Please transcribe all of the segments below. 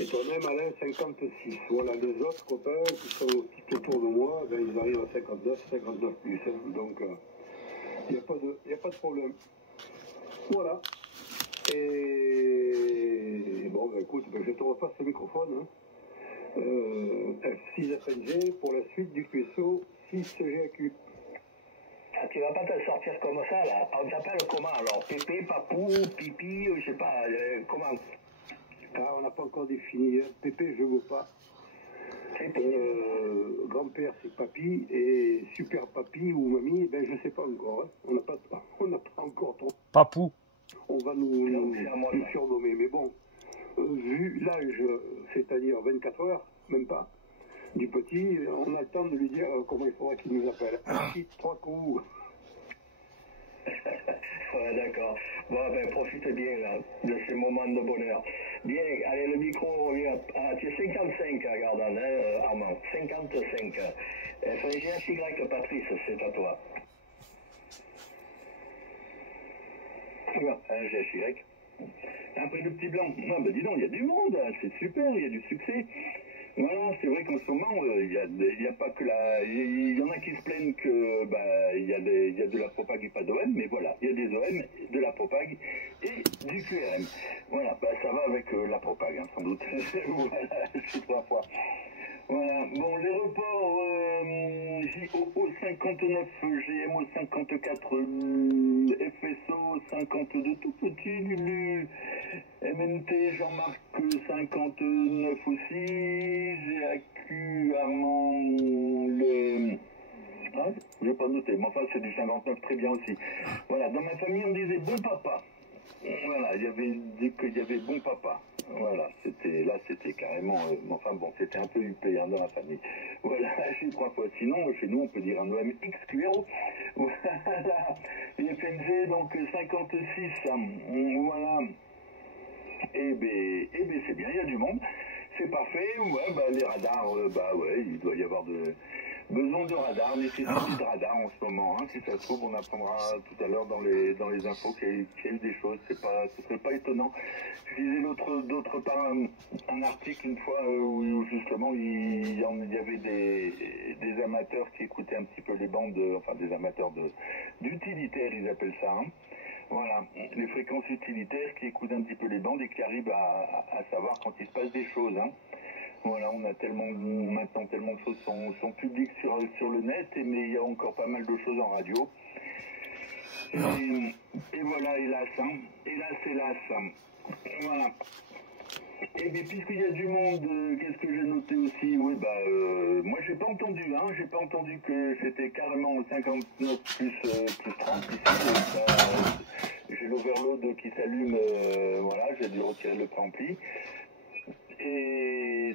Et toi-même, Alain, 56. Voilà, les autres copains qui sont tout autour de moi, ben, ils arrivent à 59, 59 plus. Hein. Donc, il n'y a pas de problème. Voilà. Et bon, ben, écoute, ben, je te repasse le microphone. Hein. F6 FNG pour la suite du QSO 6 GAQ. Ah, tu vas pas te sortir comme ça, là. On t'appelle comment, alors? Pépé, papou, pipi, je sais pas, comment? Ah, on n'a pas encore défini. Hein. Pépé, je veux pas. Grand-père, c'est papy. Et super papy ou mamie, ben, je sais pas encore. Hein. On n'a pas encore trop. Papou. On va nous surnommer. Mais bon, vu l'âge, c'est-à-dire 24 heures, même pas, du petit, on a le temps de lui dire comment il faudra qu'il nous appelle. Un petit, 3 coups. Ouais, d'accord. Bon, ben, profite bien, là, de ces moments de bonheur. Bien, allez, le micro revient à... tu es 55, regarde, hein, Armand. 55. FNGHY, Patrice, c'est à toi. FNGHY. Après le petit blanc. Non, ben dis donc, il y a du monde, hein, c'est super, il y a du succès. Voilà, c'est vrai qu'en ce moment, il y a pas que la... Il y en a qui se plaignent que il y a de la propague et pas d'OM, mais voilà, il y a des OM, de la propague et du QRM. Voilà, ça va avec la propague, hein, sans doute. Voilà, c'est 3 fois. Voilà, bon, les reports JOO 59, GMO 54, FSO 52, tout petit, Lulu, MNT, Jean-Marc 59 aussi, GAQ, Amand, le... Ah, je n'ai pas noté, mais enfin c'est du 59 très bien aussi. Voilà, dans ma famille on disait bon papa. Voilà, il y avait dit qu'il y avait bon papa. Voilà, c'était carrément... enfin bon, c'était un peu huppé hein, dans la famille. Voilà, j'ai 3 fois. Sinon, chez nous, on peut dire un OM XQRO. Voilà, FNG, donc 56. Voilà. Eh ben c'est bien, il y a du monde. C'est parfait. Ouais, les radars, ouais, il doit y avoir besoin de radars, nécessité de radars en ce moment. Hein. Si ça se trouve, on apprendra tout à l'heure dans les infos qu'il y a eu des choses. Ce serait pas étonnant. Je lisais d'autre part un article une fois où justement il y avait des amateurs qui écoutaient un petit peu les bandes, enfin des amateurs d'utilitaires, ils appellent ça. Hein. Voilà, les fréquences utilitaires qui écoutent un petit peu les bandes et qui arrivent à savoir quand il se passe des choses. Hein. Voilà, on a maintenant tellement de choses sont publiques sur le net, mais il y a encore pas mal de choses en radio. Et voilà, hélas, hélas. Voilà. Et bien, puisqu'il y a du monde, qu'est-ce que j'ai noté aussi? Oui, moi j'ai pas entendu, que c'était carrément 59 plus 30 ici. J'ai l'overload qui s'allume, voilà, j'ai dû retirer le préampli. Et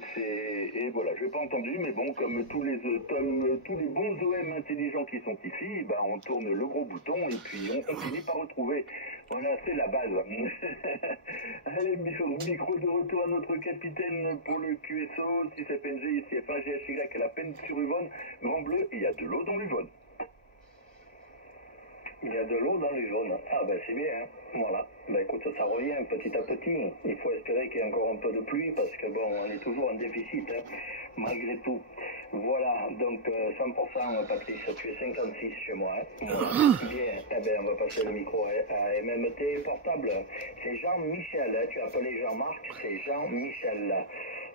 voilà, je n'ai pas entendu, mais bon, comme tous les bons OM intelligents qui sont ici, on tourne le gros bouton et puis on finit par retrouver. Voilà, c'est la base. Allez, micro de retour à notre capitaine pour le QSO, 6 FNG, ici F1GHY à la peine sur Uvonne, Grand Bleu, et il y a de l'eau dans l'Uvonne. Il y a de l'eau dans l'Uvonne. Ah c'est bien, hein. Voilà. Écoute, ça revient petit à petit. Il faut espérer qu'il y ait encore un peu de pluie parce que bon, on est toujours en déficit, hein, malgré tout. Voilà, donc 100% Patrice, tu es 56 chez moi. Hein. Bien, on va passer le micro à MMT portable. C'est Jean-Michel, hein. Tu as appelé Jean-Marc, c'est Jean-Michel.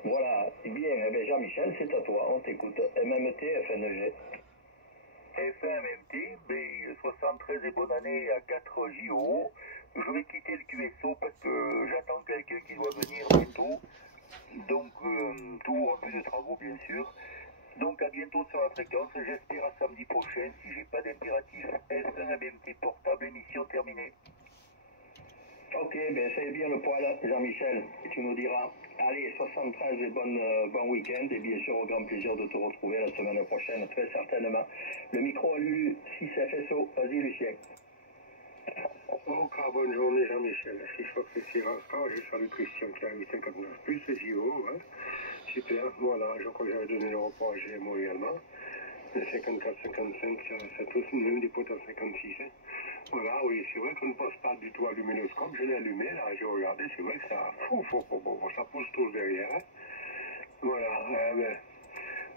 Voilà, bien, Jean-Michel, c'est à toi, on t'écoute. MMT, FNG. FMMT, B73 et bonne année à 4 JO. Je vais quitter le QSO parce que j'attends quelqu'un qui doit venir bientôt. Donc, tout rempli de travaux, bien sûr. Donc, à bientôt sur la fréquence. J'espère à samedi prochain si j'ai pas d'impératif. FMMT portable, émission terminée. Ok, c'est bien le poil, Jean-Michel, tu nous diras. Allez, 73 et bon week-end, et bien sûr, au grand plaisir de te retrouver la semaine prochaine, très certainement. Le micro à Lulu, 6 FSO, vas-y Lucien. Encore bonne journée Jean-Michel, 6 fois que c'est encore, je salue Christian qui a eu 59 plus, JO, hein. Super, voilà, je crois que j'avais donné le report à GMO également. Le 54-55, ça tous même des potes à 56, hein. Voilà, oui, c'est vrai qu'on ne pense pas du tout à allumer le scope. Je l'ai allumé, là, j'ai regardé, c'est vrai que ça, ça pousse tous derrière. Hein. Voilà, ben,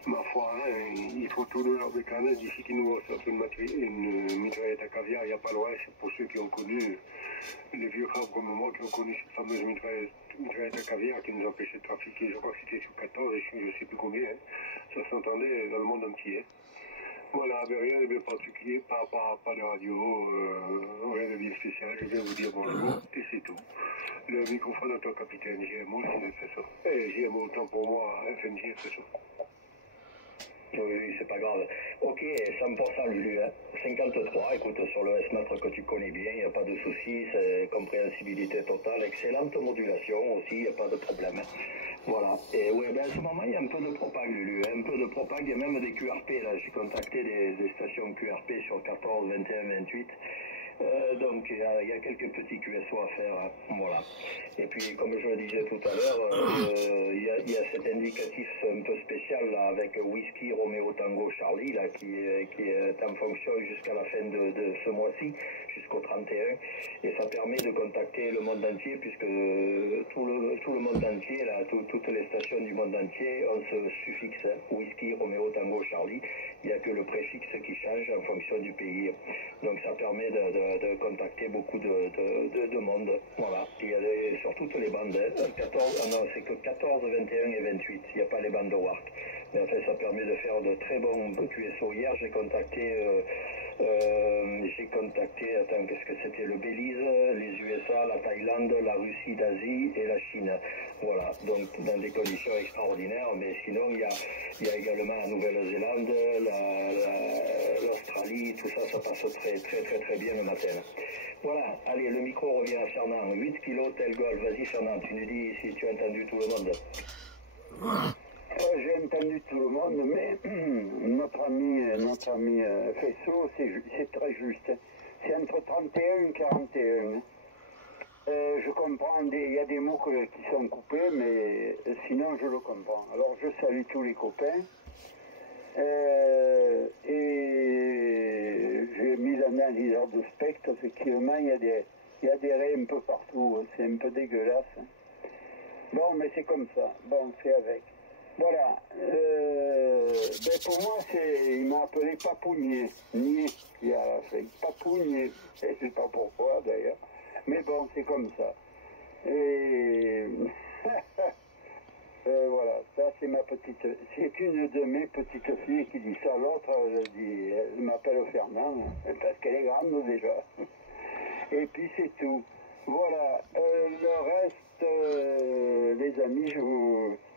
ma foi, hein, il faut tout le Bécanin d'ici qui nous ressortent une mitraillette à caviar, il n'y a pas loin, c'est pour ceux qui ont connu, les vieux crabes comme moi, qui ont connu cette fameuse mitraillette à caviar qui nous empêchait de trafiquer, je crois que c'était sur 14, je ne sais plus combien, hein. Ça s'entendait dans le monde entier. Voilà, mais rien de bien particulier, pas de radio, rien de bien spécial, je vais vous dire bonjour, et c'est tout. Le microphone de ton capitaine GMO, c'est de toute façon. Et GMO, autant pour moi, FNG, de toute façon. Oui, c'est pas grave. Ok, 100% Lulu, hein. 53, écoute, sur le S-mètre que tu connais bien, il n'y a pas de souci, c'est compréhensibilité totale, excellente modulation aussi, il n'y a pas de problème. Voilà, et ouais, ben à ce moment, il y a un peu de propag, Lulu, hein. Un peu de propag, et même des QRP, là, j'ai contacté des stations QRP sur 14, 21, 28. Donc il y a quelques petits QSO à faire, hein. Voilà. Et puis comme je le disais tout à l'heure, il y a cet indicatif un peu spécial là, avec Whisky Romeo Tango Charlie là, qui est en fonction jusqu'à la fin de ce mois-ci, jusqu'au 31, et ça permet de contacter le monde entier puisque tout le monde entier, là, toutes les stations du monde entier ont ce suffixe, hein, Whisky Romeo Tango Charlie. Il n'y a que le préfixe qui change en fonction du pays. Donc ça permet de contacter beaucoup de monde. Voilà. Il y a sur toutes les bandes. 14, non, c'est que 14, 21 et 28. Il n'y a pas les bandes de WARC. Mais en fait, ça permet de faire de très bons QSO. Hier, j'ai contacté, attends, qu'est-ce que c'était? Le Belize, les USA, la Thaïlande, la Russie d'Asie et la Chine. Voilà, donc dans des conditions extraordinaires, mais sinon il y a également la Nouvelle-Zélande, l'Australie, tout ça, ça passe très bien le matin. Voilà, allez, le micro revient à Fernand, 8 kilos, tel golf, vas-y Fernand, tu nous dis si tu as entendu tout le monde. J'ai entendu tout le monde, mais notre ami Fessot, c'est très juste. C'est entre 31 et 41. Je comprends, il y a des mots qui sont coupés, mais sinon je le comprends. Alors je salue tous les copains. Et j'ai mis l'analyseur de spectre, effectivement, il y a des raies un peu partout, c'est un peu dégueulasse. Bon, mais c'est comme ça, bon, c'est avec. Voilà, ben pour moi, il m'a appelé Papounier, Nier, qui a fait Papounier, je ne sais pas pourquoi d'ailleurs, mais bon, c'est comme ça. Et voilà, ça c'est c'est une de mes petites filles qui dit ça, l'autre, elle m'appelle Fernand, parce qu'elle est grande déjà. Et puis c'est tout. Voilà, le reste, les amis,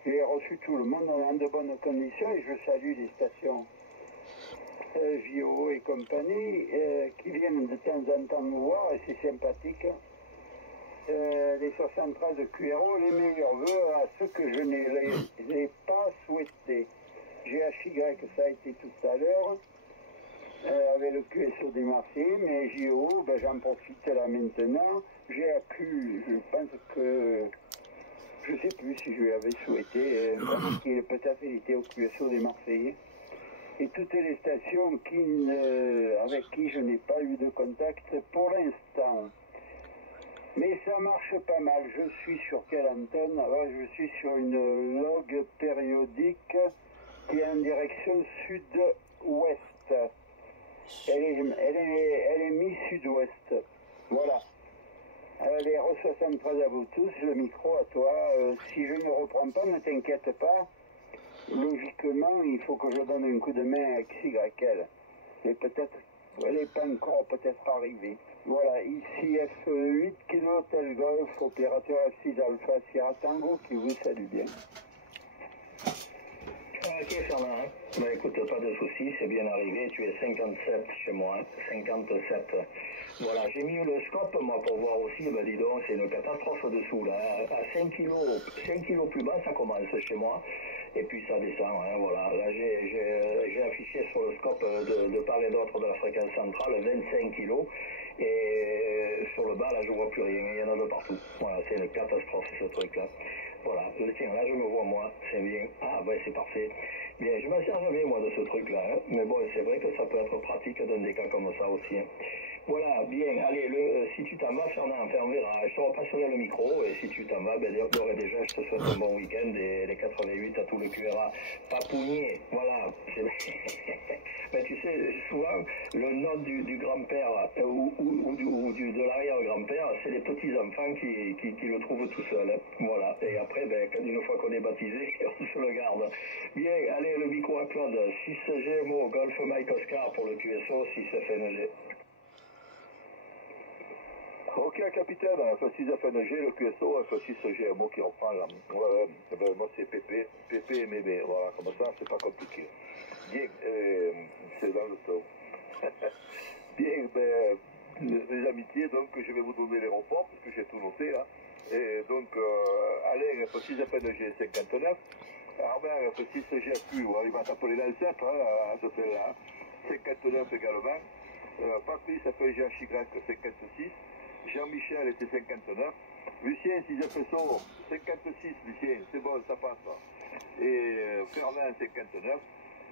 j'ai reçu tout le monde dans de bonnes conditions et je salue les stations JO et compagnie qui viennent de temps en temps nous voir et c'est sympathique. Les 73 de QRO, les meilleurs vœux à ceux que je n'ai pas souhaités. GHY, ça a été tout à l'heure, avec le QSO des Marseillais, mais JO, ben, j'en profite là maintenant. GAQ, je pense que, je ne sais plus si je lui avais souhaité, peut-être il était au QSO des Marseillais. Et toutes les stations avec qui je n'ai pas eu de contact pour l'instant. Mais ça marche pas mal. Je suis sur quelle antenne? Alors, je suis sur une log périodique qui est en direction sud-ouest. Elle est mi-sud-ouest. Voilà. Les R73 à vous tous, le micro à toi. Si je ne reprends pas, ne t'inquiète pas. Logiquement, il faut que je donne un coup de main à XYL. Et peut-être, elle n'est pas encore peut-être arrivée. Voilà, ici F8 kilo tel golf, opérateur F6 Alpha Sierra Tango qui vous salue bien. Ok Fernand, bah écoute, pas de soucis, c'est bien arrivé, tu es 57 chez moi, 57. Voilà, j'ai mis le scope moi pour voir aussi, bah dis donc, c'est une catastrophe dessous là, à 5 kilos plus bas ça commence chez moi, et puis ça descend, hein, voilà. Là j'ai affiché sur le scope de part et d'autre de la fréquence centrale 25 kilos, et sur le bas là je vois plus rien, il y en a de partout. Voilà, c'est une catastrophe ce truc là. Voilà, tiens, là je me vois moi, c'est bien. Ah ouais, c'est parfait. Bien, je m'en sers jamais moi de ce truc là, hein. Mais bon, c'est vrai que ça peut être pratique dans des cas comme ça aussi. Hein. Voilà, bien, allez, si tu t'en vas, Fernand, enfin, on verra. Je te repasserai le micro, et si tu t'en vas, ben, d'ores et déjà, je te souhaite un bon week-end, et les 88 à tout le QRA. Papounier, voilà. Ben, tu sais, souvent, le nom du grand-père ou de l'arrière-grand-père, c'est les petits-enfants qui le trouvent tout seul. Hein. Voilà, et après, ben, une fois qu'on est baptisé, on se le garde. Bien, allez, le micro à Claude. 6 GMO, Golf Mike Oscar pour le QSO, 6 FNG. Ok, capitaine, F6 FNG, le QSO, F6 GMO qui reprend là. Ouais, ben, moi c'est PP et Mémé, voilà, comme ça c'est pas compliqué. Bien, c'est dans le ton. Bien, ben, les amitiés, donc je vais vous donner les reports, parce que j'ai tout noté là. Et donc, Alain, F6 FNG 59, Armand, F6 GFQ, il va t'appeler l'ancêtre, hein, ce fait-là, 59 également. Patrice FGHY 56. Jean-Michel était 59. Lucien 6 FSO 56. Lucien, c'est bon, ça passe. Et Fernand 59.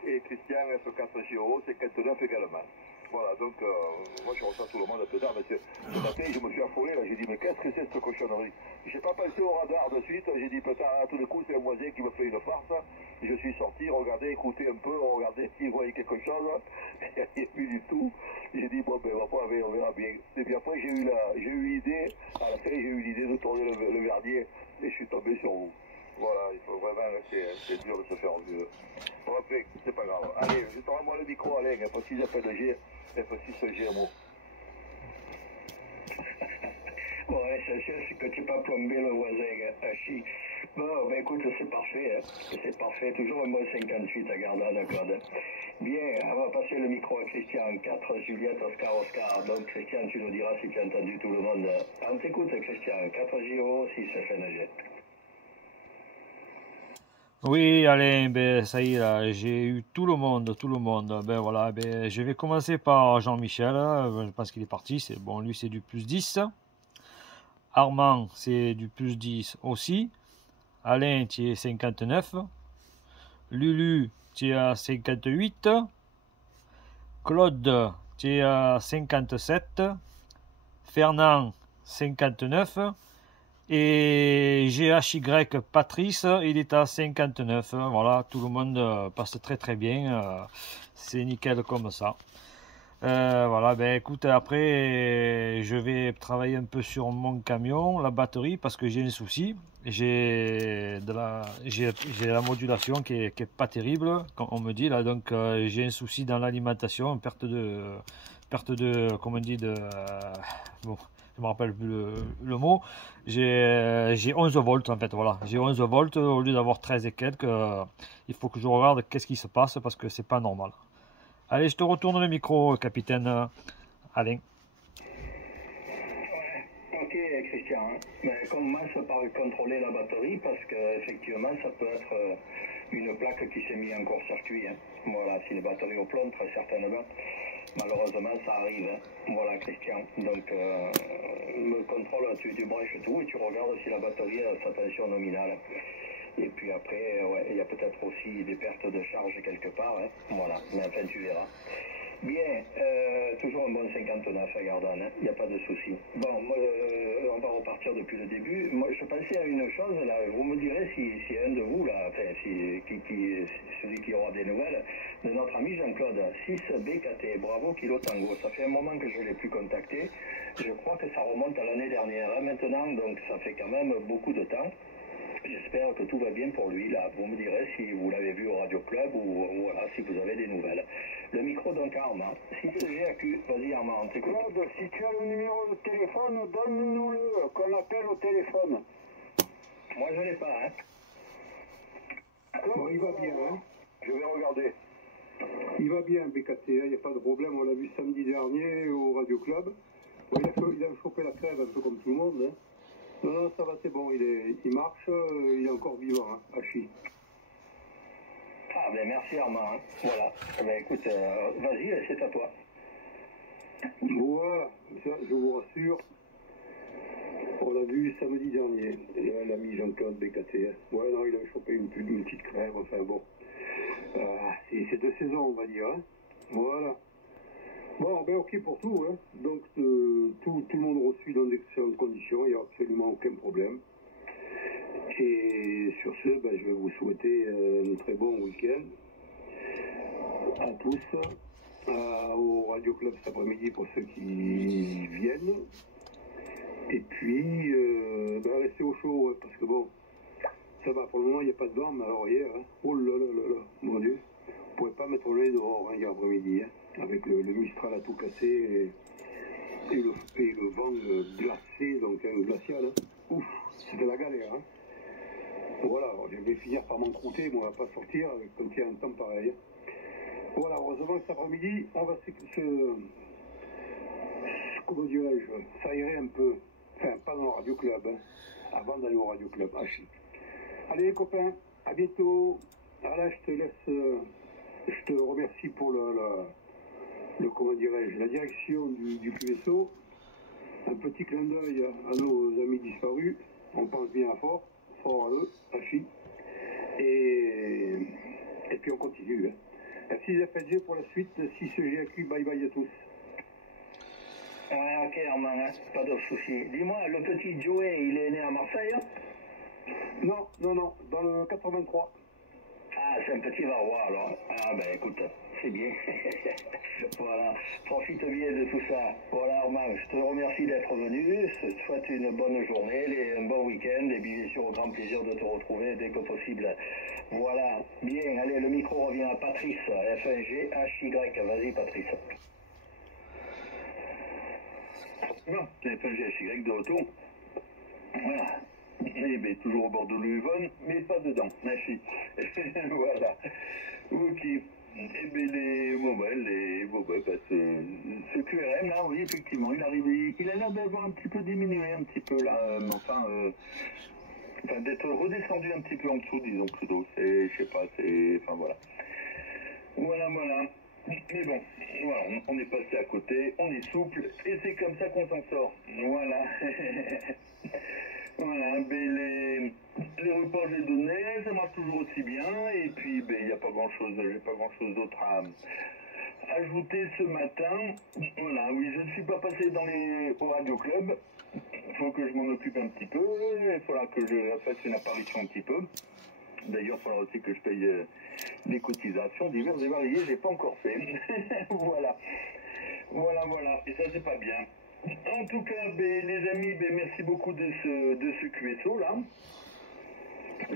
Et Christian F4GO 59 également. Voilà, donc moi je reçois tout le monde un peu tard, mais ce matin je me suis affolé, là, j'ai dit mais qu'est-ce que c'est cette cochonnerie? J'ai pas pensé au radar de suite, j'ai dit peut-être à tous les coups c'est un voisin qui me fait une farce. Je suis sorti, regardé, écouté un peu, regardé s'il voyait quelque chose, il n'y a rien vu du tout. J'ai dit bon ben on verra bien. Et puis après j'ai eu l'idée, à la fin j'ai eu l'idée de tourner le verdier et je suis tombé sur vous. Voilà, il faut vraiment, c'est dur de se faire vieux. Bon, après, c'est pas grave. Allez, je te renvoie le micro, Alain, F6 FNG, F6 GMO. Bon, l'essentiel, c'est que tu n'aies pas plombé le voisin, Hachi. Bon, ben écoute, c'est parfait, hein. C'est parfait. Toujours un bon 58 à garder, d'accord. Bien, on va passer le micro à Christian. 4 Juliette, Oscar. Donc, Christian, tu nous diras si tu as entendu tout le monde. On t'écoute, Christian. 4 JO, 6 FNG. Oui, Alain, ben ça y est, là, j'ai eu tout le monde. Ben voilà, ben je vais commencer par Jean-Michel. Je pense qu'il est parti. C'est bon, lui c'est du plus 10. Armand, c'est du plus 10 aussi. Alain, tu es 59. Lulu, tu es à 58. Claude, tu es à 57. Fernand, 59. Et GHY Patrice, il est à 59. Voilà, tout le monde passe très très bien. C'est nickel comme ça. Voilà, ben écoute, après, je vais travailler un peu sur mon camion, la batterie, parce que j'ai un souci. J'ai la modulation qui est pas terrible, comme on me dit là. Donc, j'ai un souci dans l'alimentation, perte de, comme on dit, bon, je me rappelle plus le mot. J'ai 11 volts en fait, voilà. J'ai 11 volts au lieu d'avoir 13 et quelques. Il faut que je regarde qu'est-ce qui se passe parce que c'est pas normal. Allez, je te retourne le micro, capitaine Alain. Ok, Christian. Mais commence par contrôler la batterie parce qu'effectivement, ça peut être une plaque qui s'est mise en court-circuit. Hein. Voilà, si les batteries au plomb, très certainement. Malheureusement, ça arrive. Hein. Voilà, Christian. Donc, le contrôle, tu branches tout et tu regardes si la batterie a sa tension nominale. Et puis après, ouais, il y a peut-être aussi des pertes de charge quelque part. Hein. Voilà, mais enfin, tu verras. Bien, toujours un bon 59 à Gardanne, il n'y a pas de souci. Bon, on va repartir depuis le début. Moi, je pensais à une chose, là, vous me direz si un de vous, là, enfin, celui qui aura des nouvelles, de notre ami Jean-Claude, 6 BKT, bravo Kilo Tango. Ça fait un moment que je ne l'ai plus contacté. Je crois que ça remonte à l'année dernière. Hein, maintenant, donc ça fait quand même beaucoup de temps. J'espère que tout va bien pour lui, là. Vous me direz si vous l'avez vu au Radio Club ou voilà, si vous avez des nouvelles. Le micro donc à Armand. 6 GAQ, vas-y Armand, on t'écoute. Claude, si tu as le numéro de téléphone, donne-nous-le, qu'on appelle au téléphone. Moi je l'ai pas, hein. Claude, il va bien, hein. Je vais regarder. Il va bien, BKT, il n'y a pas de problème. On l'a vu samedi dernier au Radio Club. Bon, il a chopé la crève un peu comme tout le monde, hein. Non, ça va, c'est bon, il marche, il est encore vivant, hein, Hachi. Ah ben merci Armand, hein. Voilà. Ben écoute, vas-y, c'est à toi. Voilà, ça, je vous rassure, on l'a vu samedi dernier, l'ami Jean-Claude BKT. Ouais, non, il a chopé une petite crève, enfin bon. C'est 2 saisons, on va dire, hein. Voilà. Bon, ben ok pour tout, hein. Donc tout le monde reçu dans d'excellentes conditions, il n'y a absolument aucun problème. Et sur ce, ben, je vais vous souhaiter un très bon week-end à tous, au Radio Club cet après-midi pour ceux qui viennent. Et puis, ben, restez au chaud, parce que bon, ça va, pour le moment il n'y a pas de vent, mais alors hier, hein, oh là là là là, mon Dieu, on ne pouvait pas mettre le nez dehors, hein, hier après-midi, hein, avec le Mistral à tout casser et le vent glacé, donc un glacial, hein. Ouf, c'était la galère, hein. Voilà, je vais finir par m'encrouter, moi, à pas sortir quand il y a un temps pareil. Voilà, heureusement que cet après-midi, on va comment dirais-je, s'aérer un peu. Enfin, pas dans le Radio Club, hein, avant d'aller au Radio Club, à Chypre. Allez, les copains, à bientôt. Voilà, je te laisse, je te remercie pour comment dirais-je, la direction du QSO. Un petit clin d'œil à nos amis disparus. On pense bien fort à eux, à Chypre. Et puis on continue. Hein. Merci les FLG pour la suite. 6GAQ, bye bye à tous. Ok, Armand, hein, pas de soucis. Dis-moi, le petit Joey, il est né à Marseille, hein? Non, dans le 83. Ah, c'est un petit Varois alors. Ah ben écoute, c'est bien. Voilà, profite bien de tout ça. Voilà Armand, je te remercie d'être venu. Je te souhaite une bonne journée, un bon week-end et bien sûr au grand plaisir de te retrouver dès que possible. Voilà, bien, allez, le micro revient à Patrice, F1GHY. Vas-y Patrice. Non, c'est FNGHY de retour. Voilà. Eh bien, toujours au bord de l'Uvonne, mais pas dedans. Merci. Voilà. Ok. Eh bien, ce QRM là, oui, effectivement, il a l'air d'avoir un petit peu diminué, un petit peu là, enfin, d'être redescendu un petit peu en dessous, disons plutôt. Je sais pas, enfin voilà. Voilà. Mais bon, voilà, on est passé à côté, on est souple, et c'est comme ça qu'on s'en sort. Voilà. Voilà, ben les repas j'ai donné, ça marche toujours aussi bien, et puis ben il n'y a pas grand chose, j'ai pas grand chose d'autre à ajouter ce matin. Voilà, oui, je ne suis pas passé au Radio Club, il faut que je m'en occupe un petit peu, il faudra que je fasse une apparition un petit peu. D'ailleurs, il faudra aussi que je paye des cotisations diverses et variées, j'ai pas encore fait. Voilà, et ça c'est pas bien. En tout cas, ben, les amis, ben, merci beaucoup de ce QSO là.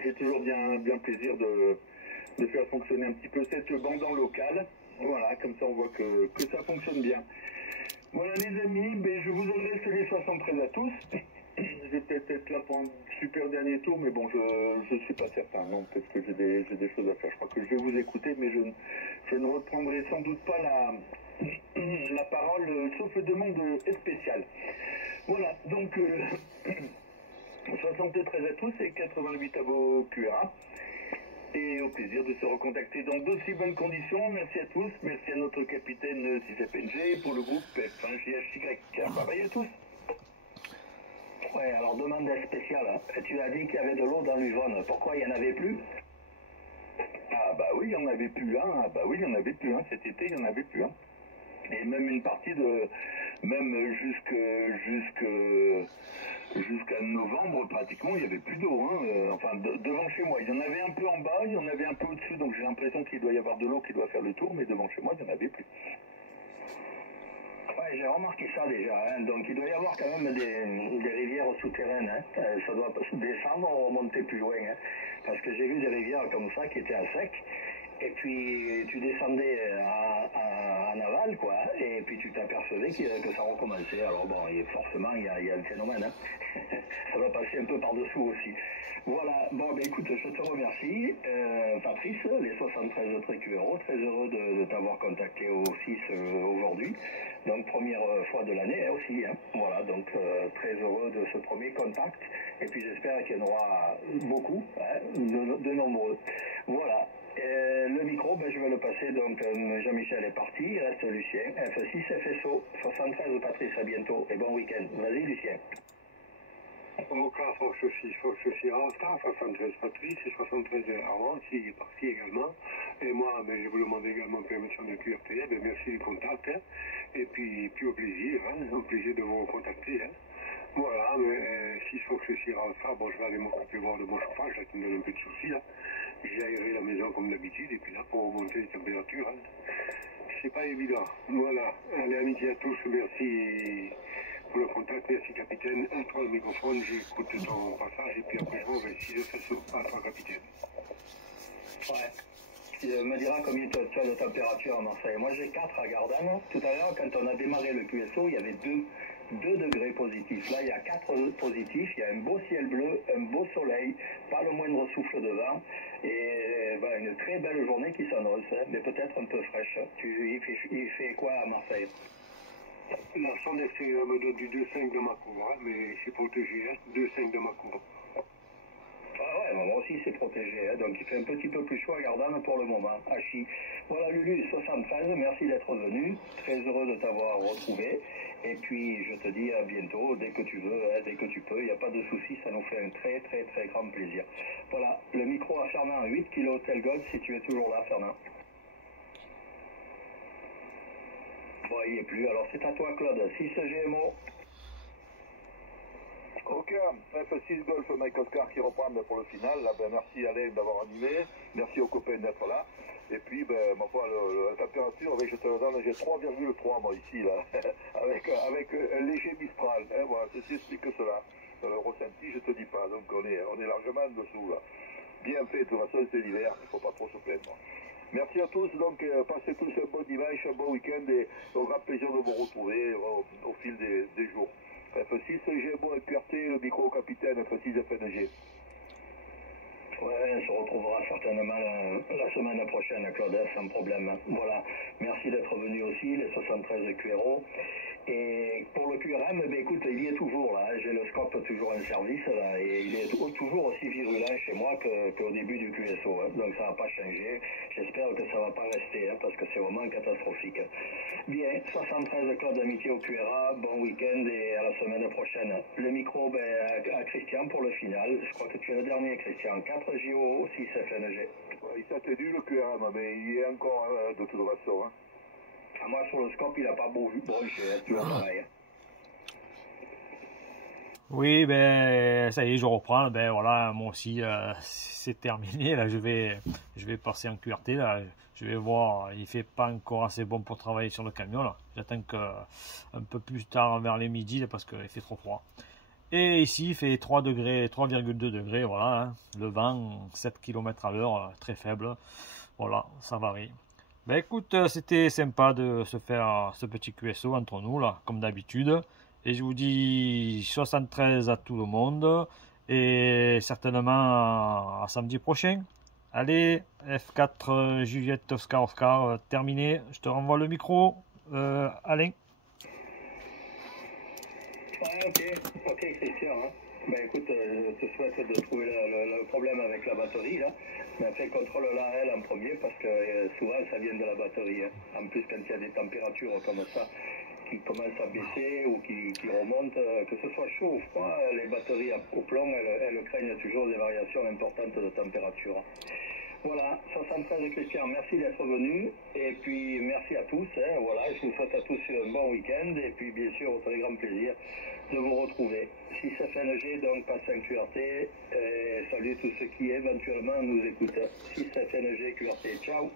J'ai toujours bien plaisir de faire fonctionner un petit peu cette bande en local. Voilà, comme ça on voit que ça fonctionne bien. Voilà les amis, ben, je vous adresse les 73 à tous. Je vais peut-être être là pour un super dernier tour, mais bon, je suis pas certain, non, parce que j'ai des choses à faire. Je crois que je vais vous écouter, mais je ne reprendrai sans doute pas la parole, sauf demande spéciale. Voilà, donc 73 à tous et 88 à vos QA. Et au plaisir de se recontacter dans d'aussi bonnes conditions. Merci à tous, merci à notre capitaine 6FNG pour le groupe F1GHY. Bye bye à tous. Ouais, alors demande spéciale. Hein. Tu as dit qu'il y avait de l'eau dans l'Uvonne. Pourquoi il n'y en avait plus? Ah bah oui, il y en avait plus, hein. Ah bah oui, il y en avait plus, hein. Cet été, il y en avait plus, hein. Et même une partie même jusqu'à novembre, pratiquement, il n'y avait plus d'eau, hein. Enfin, devant chez moi. Il y en avait un peu en bas, il y en avait un peu au-dessus, donc j'ai l'impression qu'il doit y avoir de l'eau qui doit faire le tour, mais devant chez moi, il n'y en avait plus. Ouais, j'ai remarqué ça déjà, hein. Donc il doit y avoir quand même des rivières souterraines, hein. Ça doit descendre ou remonter plus loin, hein. Parce que j'ai vu des rivières comme ça qui étaient à sec, et puis tu descendais en aval, quoi, et puis tu t'apercevais que ça recommençait. Alors bon, forcément, il y a le phénomène, hein. Ça va passer un peu par-dessous aussi. Voilà, bon, ben écoute, je te remercie, Patrice, les 73 €, très heureux de t'avoir contacté aussi aujourd'hui. Donc première fois de l'année aussi, hein. Voilà, donc très heureux de ce premier contact, et puis j'espère qu'il y en aura beaucoup, hein, de nombreux. Voilà, le micro, ben, je vais le passer, donc Jean-Michel est parti, il reste Lucien, F6 FSO, 73 Patrice, à bientôt, et bon week-end. Vas-y Lucien. Donc là, Fox Oscar, 73 Patrice et 73 Armand, s'il est parti également. Et moi, je vous demande également permission de QRT, merci du contact. Hein. Et puis au plaisir, au plaisir de vous recontacter. Hein. Voilà, mais si Fox Oscar, bon, je vais aller m'occuper voir de mon chauffage, là, qui me donne un peu de soucis. Là. J'ai aéré la maison comme d'habitude, et puis là, pour remonter les températures, hein, c'est pas évident. Voilà, allez, amitié à tous, merci pour le contact, merci capitaine. À toi le microphone, j'écoute ton passage, et puis après je vais essayer de faire ça. À toi capitaine. Ouais. Tu me diras combien tu as de température à Marseille. Moi j'ai 4 à Gardanne. Tout à l'heure, quand on a démarré le QSO, il y avait 2 degrés positifs. Là, il y a 4 positifs. Il y a un beau ciel bleu, un beau soleil, pas le moindre souffle de vent. Et une très belle journée qui s'annonce, hein, mais peut-être un peu fraîche. Il fait quoi à Marseille? La sonde extérieure me donne du 2,5 de ma cour, hein, mais c'est protégé, hein, 2,5 de ma cour. Ah ouais, moi aussi c'est protégé, hein, donc il fait un petit peu plus chaud à Gardanne pour le moment. Hachi. Voilà Lulu, 73, merci d'être venu, très heureux de t'avoir retrouvé. Et puis je te dis à bientôt, dès que tu veux, hein, dès que tu peux, il n'y a pas de souci, ça nous fait un très très très grand plaisir. Voilà, le micro à Fernand, 8 kg Hotel Gold, si tu es toujours là Fernand. Bon, il n'y est plus, alors c'est à toi Claude, 6 GMO. Ok, F6 Golf Mike Oscar qui reprend pour le final. Là, merci Alain d'avoir animé, merci aux copains d'être là. Et puis, ma foi, la température, je te le donne, j'ai 3,3 moi ici, là, avec un léger Mistral. Hein, voilà, ceci explique cela. Ressenti, je te dis pas, donc on est largement en dessous, là. Bien fait, de toute façon, c'est l'hiver, il ne faut pas trop se plaindre. Merci à tous, donc passez tous un bon dimanche, un bon week-end et au grand plaisir de vous retrouver au fil des jours. F6 GMO et QRT, le micro capitaine F6 FNG. Ouais, on se retrouvera certainement la semaine prochaine, Claude, sans problème. Voilà, merci d'être venu aussi, les 73 QRO. Et pour le QRM, écoute, il y est toujours là, j'ai le scope toujours en service là, et il est toujours aussi virulent chez moi qu'au début du QSO, hein, donc ça va pas changer. J'espère que ça va pas rester, hein, parce que c'est vraiment catastrophique. Bien, 73 Claude d'amitié au QRA, bon week-end et à la semaine prochaine. Le micro à Christian pour le final, je crois que tu es le dernier Christian, 4 JO, 6 FNG. Il s'est tenu le QRM, mais il est encore de toute façon. Hein. À moi sur le scope, il n'a pas bronché, hein, toujours pareil. Oui, ça y est, je reprends. Voilà, moi aussi, c'est terminé. Là, je vais passer en QRT. Là, je vais voir. Il fait pas encore assez bon pour travailler sur le camion. Là, j'attends un peu plus tard vers les midis là, parce qu'il fait trop froid. Et ici, il fait 3,2 degrés. Voilà, hein. Le vent, 7 km à l'heure, très faible. Voilà, ça varie. Écoute, c'était sympa de se faire ce petit QSO entre nous là, comme d'habitude. Et je vous dis 73 à tout le monde et certainement à samedi prochain. Allez, F4 Juliette Oscar terminé. Je te renvoie le micro, Alain. Ok Christian. Hein. Écoute, je te souhaite de trouver le problème avec la batterie là. Mais fais contrôle-la elle en premier parce que souvent ça vient de la batterie. Hein. En plus quand il y a des températures comme ça qui commencent à baisser ou qui remontent, que ce soit chaud ou froid, les batteries au plomb, elles craignent toujours des variations importantes de température. Voilà, 73 Christian, merci d'être venu et puis merci à tous. Hein, voilà, je vous souhaite à tous un bon week-end et puis bien sûr, au très grand plaisir de vous retrouver. 6 FNG, donc passe un QRT. Et salut tous ceux qui éventuellement nous écoutent. 6 FNG QRT, ciao.